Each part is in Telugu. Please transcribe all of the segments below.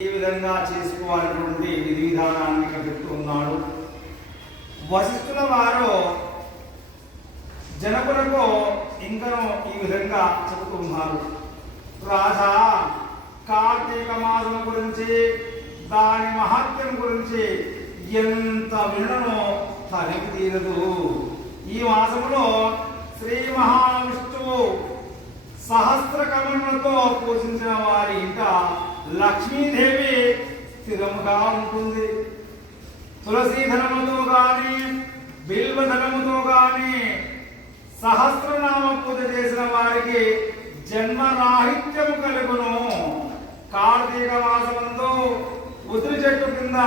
ఏ విధంగా చేసుకోవాలనేటువంటి విధి విధానాన్ని ఇక్కడ వశిష్ఠుల వారు జనకులకు ఇంకను ఈ విధంగా చెబుతున్నారు. రాజా కార్తీక మాసం గురించి దాని మహత్యం గురించి ఎంత వినడమో తనకి తీరదు ఈ మాసములో శ్రీ మహావిష్ణువు సహస్ర కమలతో పూజించిన వారి ఇంట లక్ష్మీదేవి స్థిరముగా ఉంటుంది తులసి ధనముతో గాని బిల్వ ధనముతో గాని సహస్రనామ పూజ చేసిన వారికి జన్మ రాహిత్యము కలుగును. కార్తీక మాసమందు ఉసిరి చెట్టు కింద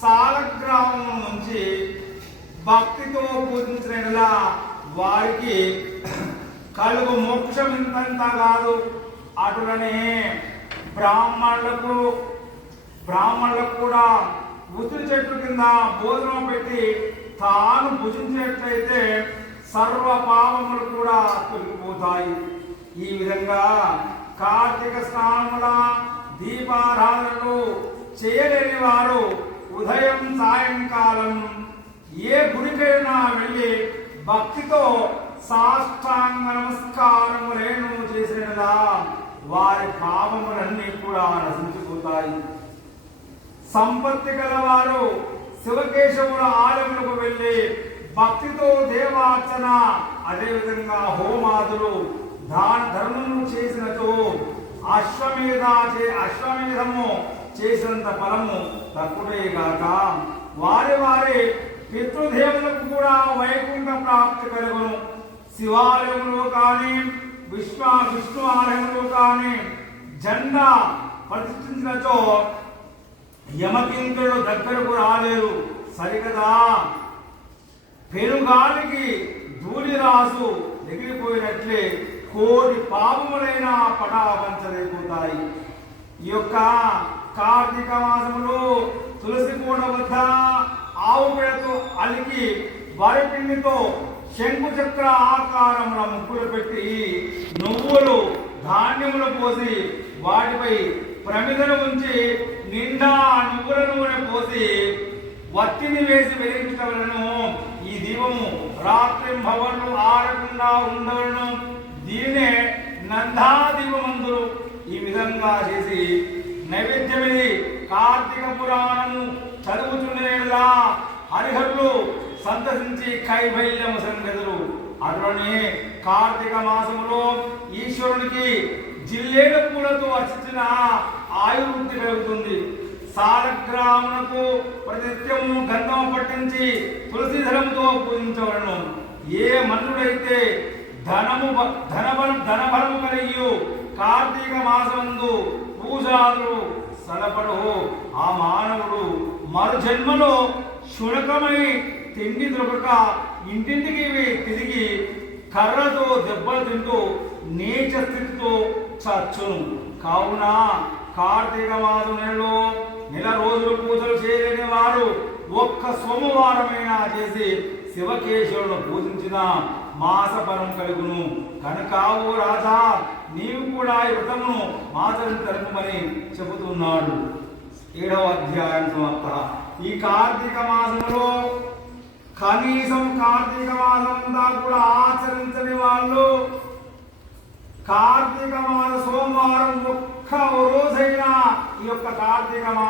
సాలగ్రామం నుంచి భక్తితో పూజించిన వారికి కలుగు మోక్షం ఇంతంత కాదు. అటులనే బ్రాహ్మణులకు బ్రాహ్మణులకు కూడా ఉసిరి చెట్టు కింద భోజనం పెట్టి తాను భుజించినట్లయితే సర్వ పాపములు కూడా తొలగిపోతాయి. ఈ విధంగా కార్తీక స్నానముల దీపారాధనలు చేయలేని వారు ఉదయం సాయంకాలం ఏ గుడికైనా వెళ్ళి భక్తితో సాష్టాంగ నమస్కారములేను చేసినలా వారి కూడా నశించిపోతాయి సంపత్తి గలవారు శివకేశవుల ఆలయములకు వెళ్ళి భక్తితో దేవార్చన అదేవిధంగా హోమాదులు దాన ధర్మము చేసినతో అశ్వమేధ అశ్వమేధము చేసినంత ఫలము తక్కువే గాక. వారి వారి పితృదేవులకు కూడా వైకుంఠ ప్రాప్తి కలుగును. శివాలయంలో కానీ విశ్వ విష్ణు ఆలయంలో కానీ జెండా ప్రతిష్ఠించినచో యమకింకుడు దగ్గరకు రాలేరు సరికదా? పెనుగాలికి ధూళి రాసు ఎగిరిపోయినట్లే కోడి పాపములైన పటాపంచలేకుంటాయి ఈ యొక్క కార్తీక మాసములో తులసి కూడ వద్ద ఆవు పిడతో అలికి వరి పిండితో శంకు చక్ర ఆకారముల ముక్కులు పెట్టి నువ్వులు ధాన్యములు పోసి వాటిపై ప్రమిదను ఉంచి నిండా నువ్వుల నూనె పోసి వత్తిని వేసి వెలిగించవలను ఈ దీపము రాత్రి భవన్లు ఆడకుండా ఉండవలను దీనే నందా దీపమందులు ఈ విధంగా చేసి నైవేద్యమిది కార్తీక పురాణము చదువుతున్నేలా హరిహరులు సందర్శించి కైవల్యము సంగతులు. అటులోనే కార్తీక మాసములో ఈశ్వరునికి జిల్లేల పూలతో అర్చించిన ఆయుర్వృద్ధి కలుగుతుంది సాలగ్రామునకు ప్రతిత్యము గంధము పట్టించి తులసి ధనముతో పూజించవలను. ఏ మనుడైతే ధనము బ- ధనబలం ధనబలము కలిగి కార్తీక మాసముందు పూజాదులు సలపడు ఆ మానవుడు మరు జన్మలో శునకమై తిండి దొరకక ఇంటింటికి తిరిగి కర్రతో దెబ్బలు తింటూ నీచ స్థితితో చచ్చును. కావున కార్తీక మాసం నెలలో నెల రోజులు పూజలు చేయలేని వారు ఒక్క సోమవారమైనా చేసి శివకేశవులను పూజించిన మాస కలుగును. కనుక ఓ రాజా నీవు కూడా ఈ వ్రతమును మాసం తరపుమని చెబుతున్నాడు. ఏడవ అధ్యాయం సమాప్త. ఈ కార్తీక మాసంలో కనీసం కార్తీక మాసంతా కూడా ఆచరించని వాళ్ళు కార్తీక మాస సోమవారం ఒక్క రోజైనా ఈ యొక్క కార్తీక మా